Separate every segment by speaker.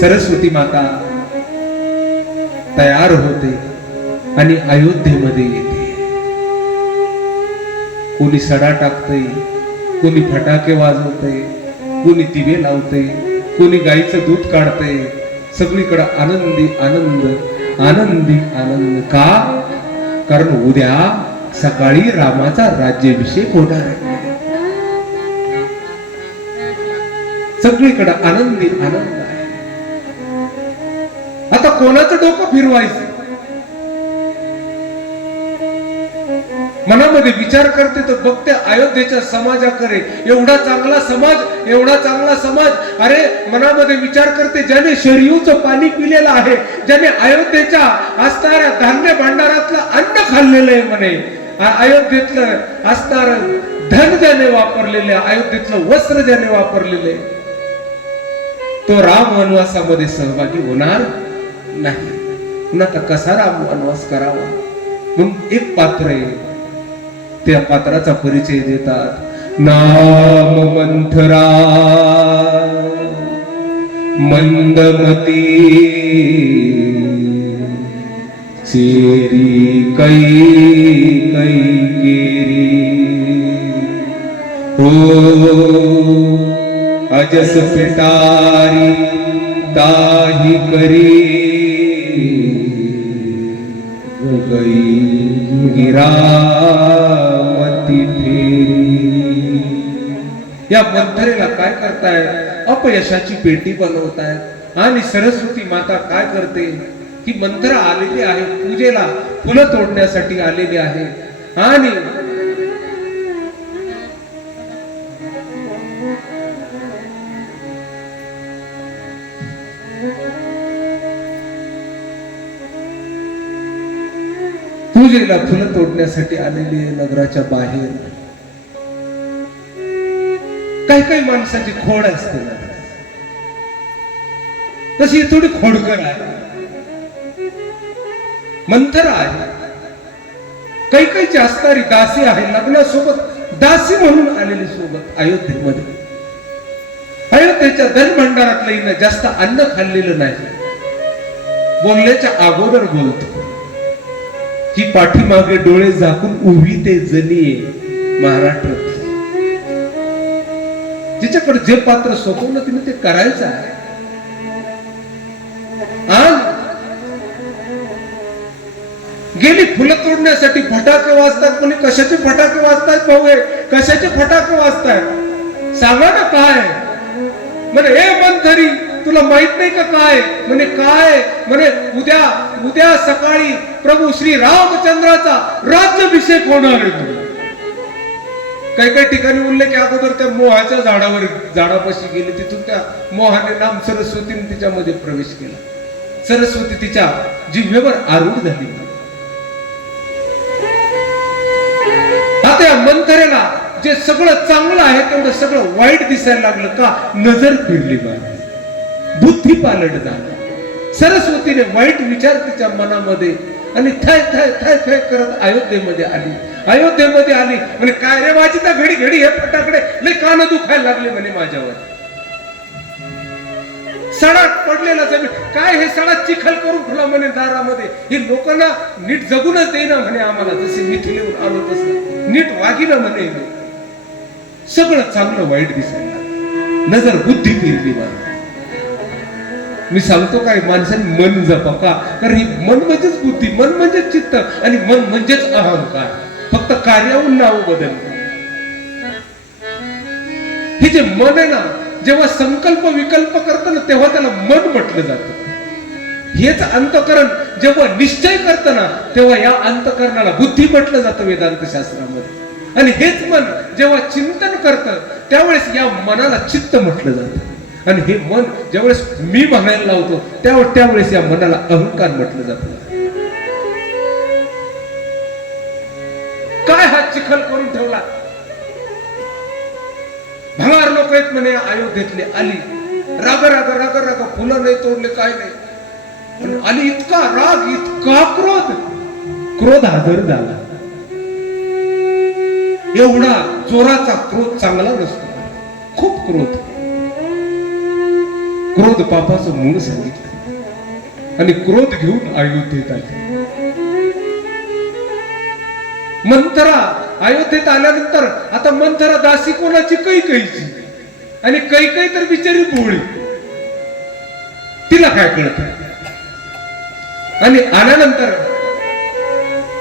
Speaker 1: सरस्वती माता तयार होते आणि अयोध्येमध्ये येते. कोणी सडा टाकतय कोणी फटाके वाजवतय कोणी दिवे लावते कोणी गाईचं दूध काढतय सगळीकडे आनंदी आनंद आनंदी आनंद का? कारण उद्या सकाळी रामाचा राज्याभिषेक होणार आहे. सगळीकडे आनंदी आनंद. कोणाचं डोकं फिरवायचं? मनामध्ये विचार करते तर बघते अयोध्येच्या समाजाकडे एवढा चांगला समाज एवढा चांगला समाज. अरे मनामध्ये विचार करते ज्याने शरीयूचं पाणी पिलेलं आहे ज्याने अयोध्येच्या असणाऱ्या धान्य भांडारातलं अन्न खाल्लेलं आहे म्हणे. अयोध्येतलं असणार धन ज्याने वापरलेले आहे, अयोध्येतलं वस्त्र ज्याने वापरलेले आहे, तो राम वनवासामध्ये सहभागी होणार? नाही पुन्हा आता कसा राम वनवास करावा मग एक पात्र आहे त्या पात्राचा परिचय देतात नाम मंथरा मंदमती चेरी कै कै केरी हो अजस पिटारी ताही करी गई गिरामती फेरी या मंथरेला काय करताय? अपयशाची पेटी बनवताय आणि सरस्वती माता काय करते? की मंत्र आलेली आहे पूजेला. फुलं तोडण्यासाठी आलेली आहे. आणि पूजेला फुलं तोडण्यासाठी आलेली आहे नगराच्या बाहेर. काही काही माणसाची खोड असते. तशी थोडी खोडकर आहे. मंथर आहे. काही काही असणारी दासी आहे. लग्नासोबत दासी म्हणून आलेली सोबत अयोध्येमध्ये. अयोध्येच्या धनभंडारातलं जास्त अन्न खाल्लेलं नाही. बोलण्याच्या अगोदर बोलतो. ही पाठीमागे डोळे झाकून उभी ते जनी महाराष्ट्र. तिच्याकडे जे पात्र सोपवलं तिने ते करायचं आहे. गेली फुलं तोडण्यासाठी फटाके वाजतात. कोणी कशाचे फटाके वाजतात भाऊ कशाचे फटाके वाजतायत? सांगा ना काय? म्हणे हे मंथरी तुला माहीत नाही का काय? म्हणे काय? म्हणे उद्या उद्या सकाळी प्रभू श्री रामचंद्राचा राज्याभिषेक होणार आहे काही काही ठिकाणी उल्लेख की अगोदर त्या मोहाच्या झाडावर झाडापाशी गेले तिथून त्या मोहाने नाम सरस्वतीने तिच्यामध्ये प्रवेश केला. सरस्वती तिच्या जिव्हेवर आरूढ झाली. आता या मंथरेला जे सगळं चांगलं आहे तेवढं सगळं वाईट दिसायला लागलं का? नजर फिरली पाहिजे बुद्धी पालट झाली. सरस्वतीने वाईट विचार तिच्या मनामध्ये आणि थय थय थय थय करत अयोध्येमध्ये आली. अयोध्येमध्ये आली म्हणे काय रे माझी तर घडी घडी हे फटाकडे लय कान दुखायला लागले म्हणे माझ्यावर. सडा पडलेला जमीन काय हे सडा चिखल करून ठेवला म्हणे दारामध्ये? हे लोकांना नीट जगूनच देईना म्हणे आम्हाला जसे मिथिलेहून आलो तसं. नीट वागिना म्हणे सगळं चांगलं वाईट दिसायला नजर बुद्धी फिरली मला. मी सांगतो काय माणसाने मन जपा का? कारण ही मन म्हणजेच बुद्धी मन म्हणजेच चित्त आणि मन म्हणजेच अहंकार. फक्त कार्याहून नाव बदल हे जे मन आहे ना जेव्हा संकल्प विकल्प करतं ना तेव्हा त्याला मन म्हटलं जातं. हेच अंतकरण जेव्हा निश्चय करतं ना तेव्हा या अंतकरणाला बुद्धी म्हटलं जातं वेदांत शास्त्रामध्ये. आणि हेच मन जेव्हा चिंतन करतं त्यावेळेस या मनाला चित्त म्हटलं जातं. आणि हे मन ज्यावेळेस मी बघायला लावतो त्यावेळेस त्यावेळेस या मनाला अहंकार म्हटलं जातं. काय हा चिखल करून ठेवला? भंगार लोक आहेत म्हणे अयोध्येतले आली राग राग राग राग फुलं नाही तोडले काय नाही. पण आली इतका राग इतका क्रोध. क्रोध हजर झाला. एवढा जोराचा क्रोध चांगला नसतो. खूप क्रोध. क्रोध पापाचं मूळ सांगितलं. आणि क्रोध घेऊन अयोध्येत आले. मंथरा अयोध्येत आल्यानंतर आता मंथरा दासी कोणाची? कै कैची आणि कै कै तर बिचारी भोळी. तिला काय कळत? आणि आल्यानंतर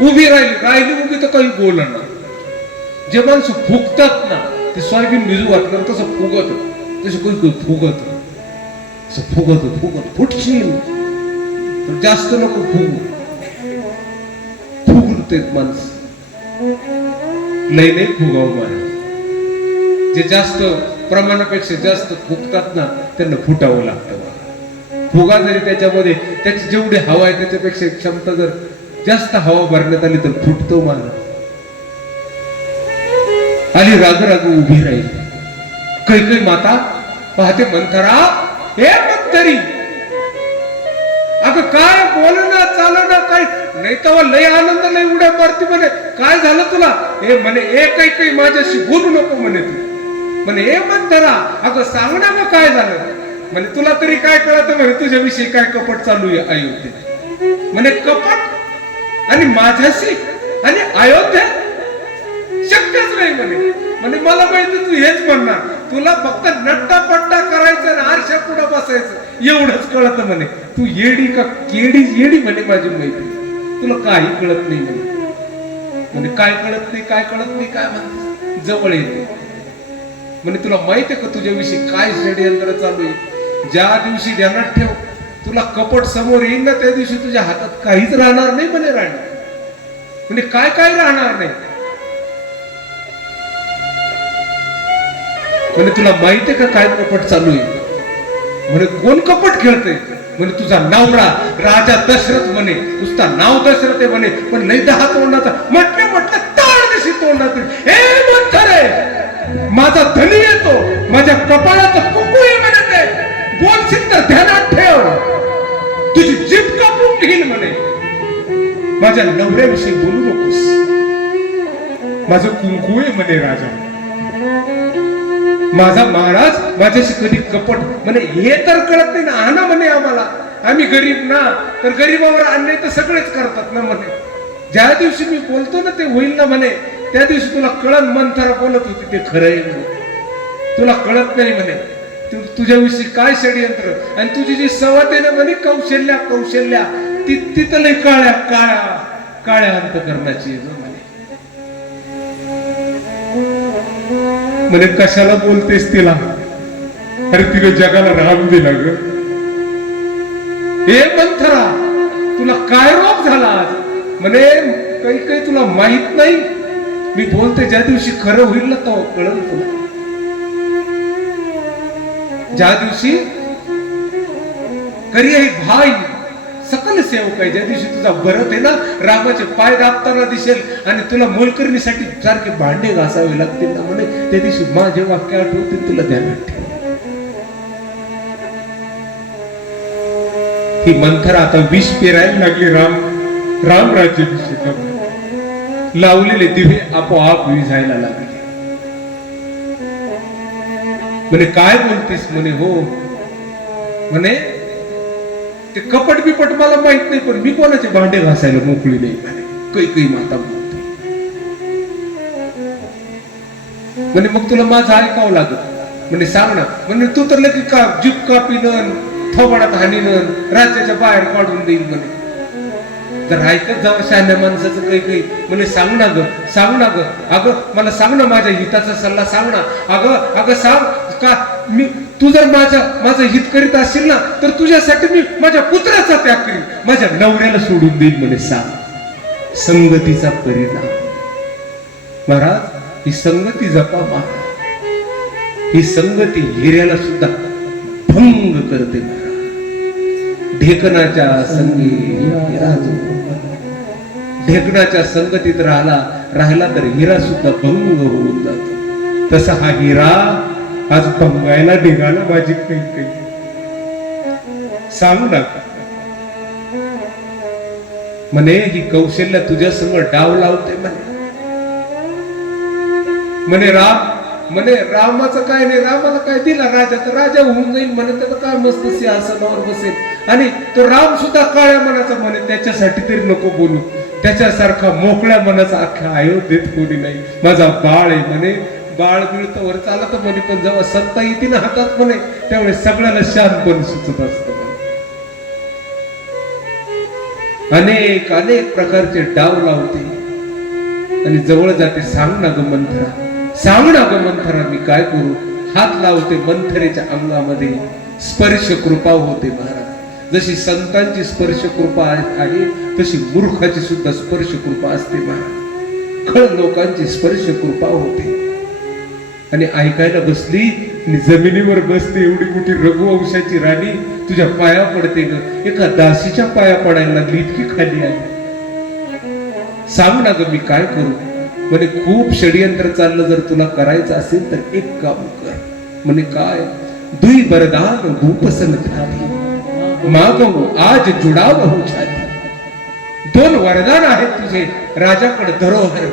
Speaker 1: उभी राहिली. राहिली उभी तर काही बोलणार जे माणसं फुगतात ना ते सोयाबीन मिजू वाटणार तसं फुगत. तसं कोणी फुगत. असं फुगत फुगत फुटशील. तर जास्त नको फुगू. फुगते माणसं. लय नाही फुगाव मला जे जास्त प्रमाणापेक्षा जास्त फुगतात ना त्यांना फुटावं लागतं फुगा जरी त्याच्यामध्ये त्याची जेवढी हवा आहे त्याच्यापेक्षा क्षमता जर जास्त हवा भरण्यात आली तर फुटतो मला आणि राग राग उभी राहील. कै कै माता पाहते मंथरा हे मंथरी अगं काय बोलणं चालणं काय नाही तेव्हा लय आनंद लय उड्या मारती म्हणे. काय झालं तुला? हे म्हणे ए काही काही माझ्याशी बोलू नको म्हणे तू. म्हणे हे मंथरा अगं सांग ना काय झालं. म्हणे तुला तरी काय कळत म्हणे तुझ्याविषयी काय कपट चालू आहे अयोध्येत? म्हणे कपट आणि माझ्याशी आणि अयोध्या शक्यच नाही म्हणे. म्हणे मला माहिती तू हेच म्हणणार. तुला फक्त नट्टापट एवढंच कळत म्हणे तू येडी का केडी येडी म्हणे माझी मैत्री? तुला काही कळत नाही म्हणे. म्हणे काय कळत नाही काय कळत नाही काय म्हणते? जवळ येते म्हणे तुला माहीत आहे का तुझ्याविषयी काय षडयंत्र चालू आहे? ज्या दिवशी ध्यानात ठेव तुला कपट समोर येईल ना त्या दिवशी तुझ्या हातात काहीच राहणार नाही म्हणे राहणार म्हणजे काय काय राहणार नाही? म्हणे तुला माहितीये का काय कपट चालू आहे? म्हणे कोण कपट खेळते म्हणे तुझा नवरा राजा दशरथ म्हणे नुसता नाव दशरथ आहे म्हणे पण नाही दहा तोंडाचा. म्हटलं म्हटलं तार दिशी तोंडात हे म्हणतरे माझा धनी येतो माझ्या कपाळाचं कुकू आहे म्हणे ते बोलशील तर ध्यानात ठेव. तुझी जीप कापून घेईन म्हणे. माझ्या नवऱ्याविषयी बोलू नकोस. माझं कुंकू आहे म्हणे राजा. माझा महाराज माझ्याशी कधी कपट म्हणे हे तर कळत नाही ना आणा म्हणे आम्हाला. आम्ही गरीब ना तर गरीबावर अन्याय तर सगळेच करतात ना म्हणे. ज्या दिवशी मी बोलतो ना ते होईल ना म्हणे. त्या दिवशी तुला कळण मंथरा बोलत होती ते खरं आहे म्हणे. तुला कळत नाही म्हणे. तू तुझ्याविषयी काय षडयंत्र? आणि तुझी जी सवत आहे ना म्हणे कौशल्या कौशल्या ती तिथं लय काळ्या काळ्या काळ्या अंतकरणाची आहे म्हणे. म्हणे कशाला बोलतेस तिला? अरे तिने जगाला राहू दिला ग. हे मंथरा तुला काय रोग झाला आज? म्हणे काही काही तुला माहीत नाही. मी बोलते ज्या दिवशी खरं होईल ना तो कळल तुला. ज्या दिवशी करी आहे भाई सकल सेवक आहे ज्या दिवशी तुझा भरत आहे ना रामाचे पाय दाबताना दिसेल आणि तुला मोलकरणीसाठी सारखे भांडे घासावे लागतील ना म्हणे त्या दिवशी माझे वाक्य आठवतील तुला ध्यानात ठेव. ही मंथर आता विष पेरायला लागली राम राम राज्याभिषेक लावलेले दिवे आपोआप विझायला लागले. म्हणे काय बोलतेस म्हणे हो? म्हणे ते कपट बिपट मला माहीत नाही पण मी कोणाचे भांडे घासायला मोकळी नाही. काही काही माता बोलते. म्हणे मग तुला माझं ऐकावं लागत म्हणे सांग ना. म्हणे तू तर लगेच का जीप कापीन थोबाडात हानी राज्याच्या बाहेर काढून देईल म्हणे. तर ऐकत जावं शहाण्या माणसाचं काही काही. म्हणे सांग ना ग सांग ना ग. अगं मला सांग ना माझ्या हिताचा सल्ला सांग ना. अगं अगं सांग का मी तू जर माझ्या माझं हित करीत असेल ना तर तुझ्यासाठी मी माझ्या पुत्राचा त्याग करीन. माझ्या नवऱ्याला सोडून देईन म्हणे सांग. संगतीचा परिणाम. महाराज ही संगती जपा महाराज. ही संगती हिऱ्याला सुद्धा भंग करते महाराज. ढेकणाच्या संगी ढेकणाच्या संगतीत राहिला राहिला तर हिरा सुद्धा भंग होऊन जातो. तसा हा हिरा आज भंगायला निघाला माझी काही काही. सांगू नका. म्हणे ही कौशल्य तुझ्या समोर डाव लावते म्हणे. म्हणे राम म्हणे रामाचं काय नाही रामाला काय दिला राजा तर राजा होऊन जाईल म्हणे त्याचं काय मस्त सिंहासनावर बसेल. आणि तो राम सुद्धा काळ्या मनाचा म्हणे त्याच्यासाठी तरी नको बोलू. त्याच्यासारखा मोकळ्या मनाचा अख्ख्या अयोध्येत कोणी नाही. माझा बाळ आहे म्हणे बाळ मिळतं वर चालत म्हणे पण जेव्हा सत्ता येते ना हातात म्हणे त्यावेळेस सगळ्याला शांतपण सुचत असतं अनेक अनेक प्रकारचे डाव लावते. आणि जवळ जाते सांग ना ग मंथरा. सांग ना ग मंथरा मी काय करू? हात लावते मंथरेच्या अंगामध्ये. स्पर्श कृपा होते महाराज. जशी संतांची स्पर्श कृपा आहे तशी मूर्खाची सुद्धा स्पर्श कृपा असते महाराज. खळ लोकांची स्पर्श कृपा होते. आणि ऐकायला बसली आणि जमिनीवर बसते एवढी मोठी रघुवंशाची राणी तुझ्या पाया पडते ग. एका दासीच्या पाया पडायला लागली इतकी खाली आली. सांग ना ग मी काय करू? म्हणे खूप षडयंत्र चाललं जर तुला करायचं असेल तर एक काम कर. म्हणे काय? दुई बरदान भूपसन खाली मागव आज जुडावहू छाती दोन वरदान आहेत तुझे राजाकडे धरोहर.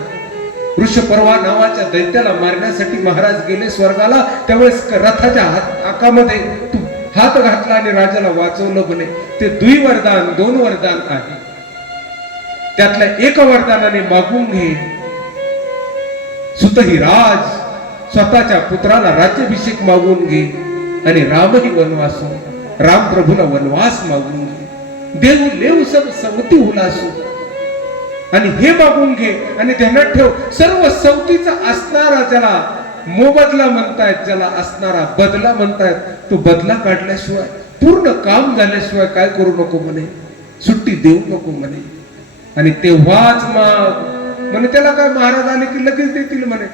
Speaker 1: वृषपर्वा नावाच्या दैत्याला मारण्यासाठी महाराज गेले स्वर्गाला त्यावेळेस रथाच्या हात आकामध्ये तू हात घातला आणि राजाला वाचवलं म्हणे. ते दुई वरदान दोन वरदान आहे. त्यातल्या एक वरदानाने मागून घे. सुतही राज स्वतःच्या पुत्राला राज्याभिषेक मागून घे आणि रामही वनवासो हो. राम प्रभूला वनवास मागून घे. देऊ लेव सब सवती हुलासू आणि हे मागून घे आणि ध्यानात ठेव सर्व सवतीचा असणारा ज्याला मोबदला म्हणतायत ज्याला असणारा बदला म्हणतायत तो बदला काढल्याशिवाय पूर्ण काम झाल्याशिवाय काय करू नको म्हणे? सुट्टी देऊ नको म्हणे. आणि तेव्हाच मग म्हणे त्याला काय महाराज आले की लगेच देतील म्हणे.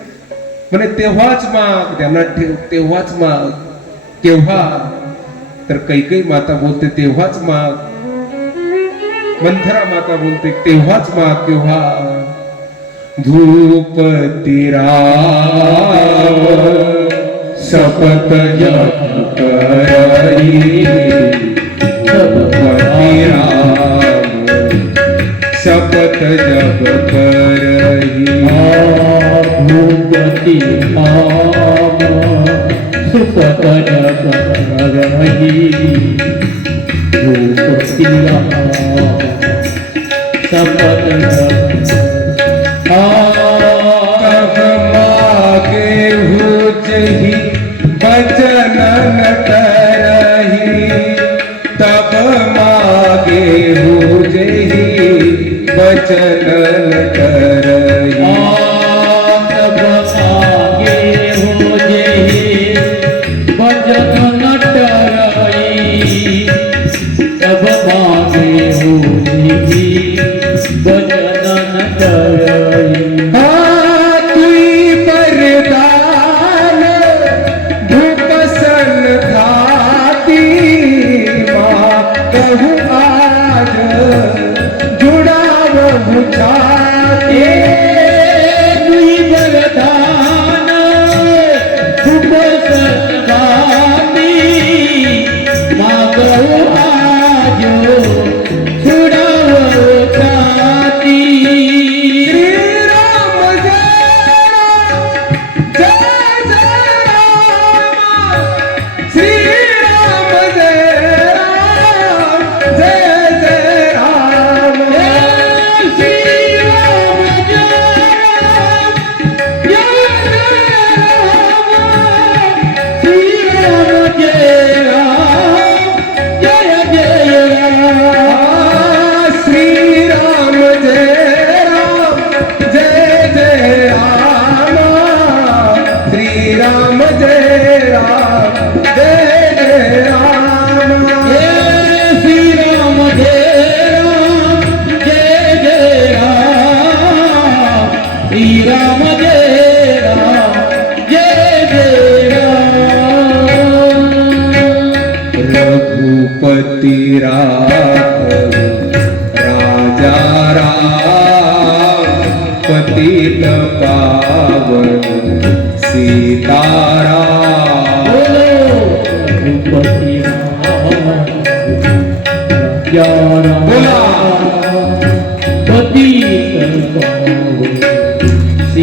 Speaker 1: म्हणे तेव्हाच माग ध्यानात ठेव तेव्हाच माग केव्हा तर काही माता बोलते तेव्हाच माग. मंथरा माता बोलते तेव्हाच माग केव्हा धूप तिरा सपत जप करी सपत जप
Speaker 2: कर đi mong sức sợ ơn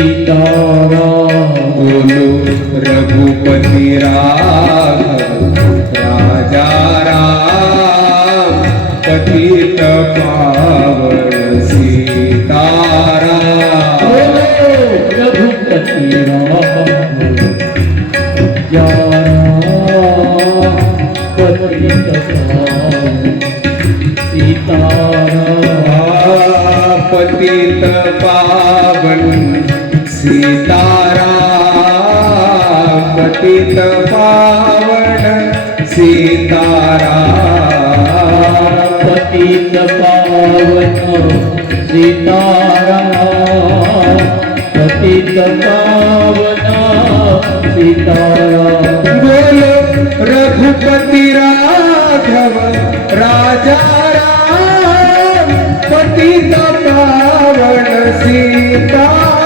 Speaker 2: सीतारा बोलो
Speaker 1: रघुपति राघव राजा राम पतित पावन सीतारा
Speaker 2: रघुपति राम। ગોવિંદ પાવન સીતારામ,
Speaker 1: પતિત પાવન, સીતારામ. બોલો રઘુપતિ રાઘવ
Speaker 2: રાજા રામ પતિત પાવન સીતારામ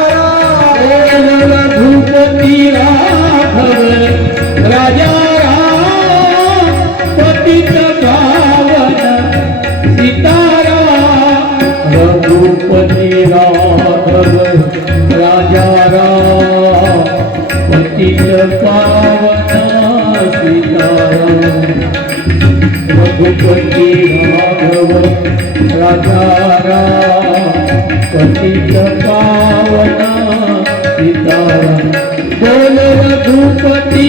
Speaker 2: રઘુપતિ
Speaker 1: રાઘવ रघुपति राघव राजा राम पतित पावन
Speaker 2: सीताराम बोल रघुपति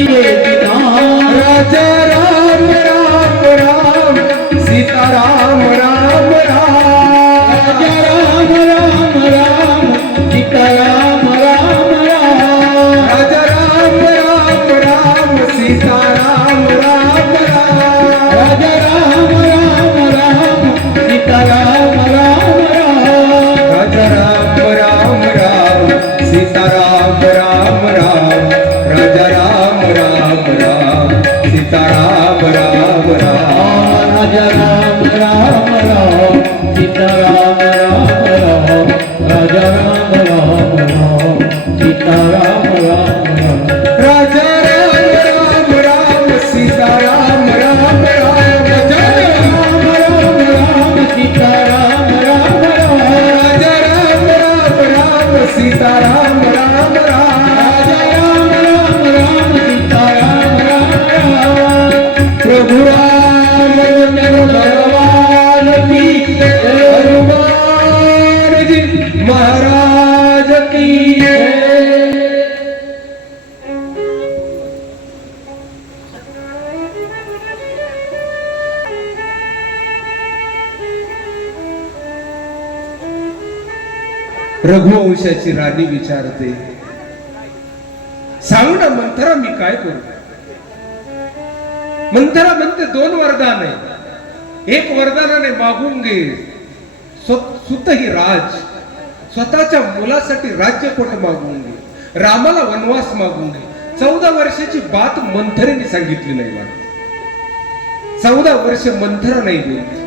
Speaker 1: रघुवंशाची राणी विचारते सांग ना मंथरा मी काय करू? मंथरा म्हणते दोन वरदान. आहे एक वरदानाने मागून घे. स्व- सुत ही राज. स्वतःच्या मुलासाठी राज्य कोट मागून घे. रामाला वनवास मागून घे. चौदा वर्षाची बात मंथरेने सांगितली नाही मला. चौदा वर्ष मंथरा नाही बोलली.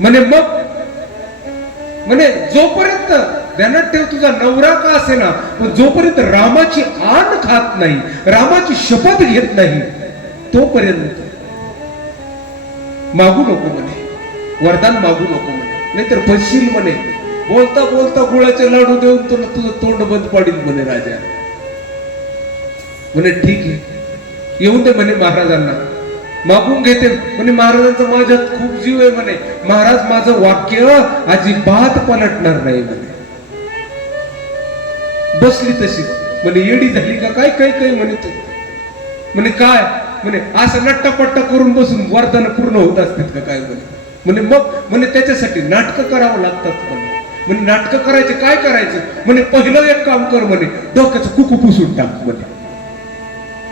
Speaker 1: म्हणे मग? म्हणे जोपर्यंत ध्यानात ठेव तुझा नवरा का असे ना पण जोपर्यंत रामाची आण खात नाही रामाची शपथ घेत नाही तोपर्यंत मागू नको म्हणे. वरदान मागू नको म्हणे. नाहीतर बसशील म्हणे. बोलता बोलता गुळाचे लाडू देऊन तुला तुझं तोंड बंद पाडील म्हणे राजा. म्हणे ठीक आहे. येऊन दे म्हणे महाराजांना. मागून घेते म्हणे महाराजांचा माझ्यात खूप जीव आहे म्हणे. महाराज माझं वाक्य अजिबात पलटणार नाही म्हणे. बसली तशीच म्हणे येडी झाली का काय काय काय म्हणे तू. म्हणे काय? म्हणे असं नट्टापट्टा करून बसून वरदान पूर्ण होत असतात का काय म्हणे. म्हणे मग म्हणे त्याच्यासाठी नाटकं करावं लागतात म्हणे. म्हणे नाटकं करायचे काय करायचं? म्हणे पहिलं एक काम कर म्हणे डोक्याचं कुकू पुसून टाक म्हणे.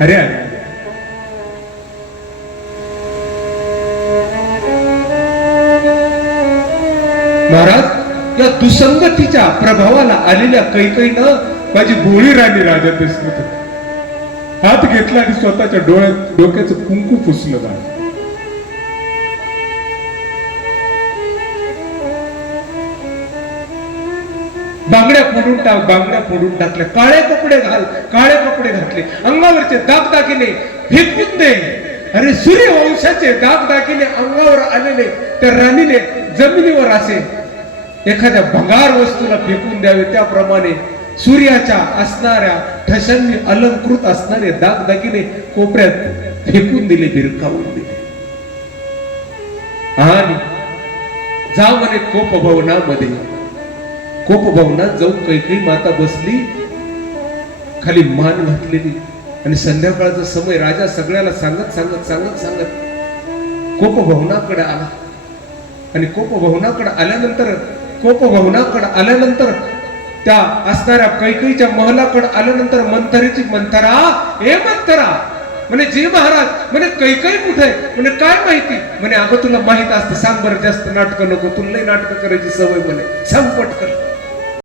Speaker 1: अरे अरे. महाराज या दुसंगतीच्या प्रभावाला आलेल्या कैकईनं माझी गोळी राणी राजा दशरथ हात. घेतला आणि स्वतःच्या डोळ्यात डोक्याचं कुंकू पुसलं मला बांगड्या फोडून टाक बांगड्या फोडून टाकल्या. काळे कपडे घाल काळे कपडे घातले. अंगावरचे दागदागिने फेकून दे. अरे सूर्यवंशाचे दागदागिने अंगावर आलेले त्या राणीने जमिनीवर असे एखाद्या भंगार वस्तूला फेकून द्यावे त्याप्रमाणे सूर्याच्या असणाऱ्या ठशांनी अलंकृत असणारे दागदागिने कोपऱ्यात फेकून दिले बिरकावून दिले. आणि जा म्हणे कोपभवनामध्ये भवनामध्ये कोप भवनात जाऊन कैकळी माता बसली खाली मान घातलेली. आणि संध्याकाळचा समय राजा सगळ्याला सांगत सांगत सांगत सांगत कोप भवनाकडे आला. आणि कोप भवनाकडे आल्यानंतर कोप भवनाकडे आल्यानंतर त्या असणाऱ्या कैकईच्या महलाकडे आल्यानंतर मंथरीची मंथरा ए मंथरा! म्हणे जी महाराज म्हणे कैकई कुठे? म्हणे काय माहिती? म्हणे अगं तुला माहीत असतं सांग बरं जास्त नाटकं नको तुला नाटक नाटकं करायची सवय म्हणे सांग पटकन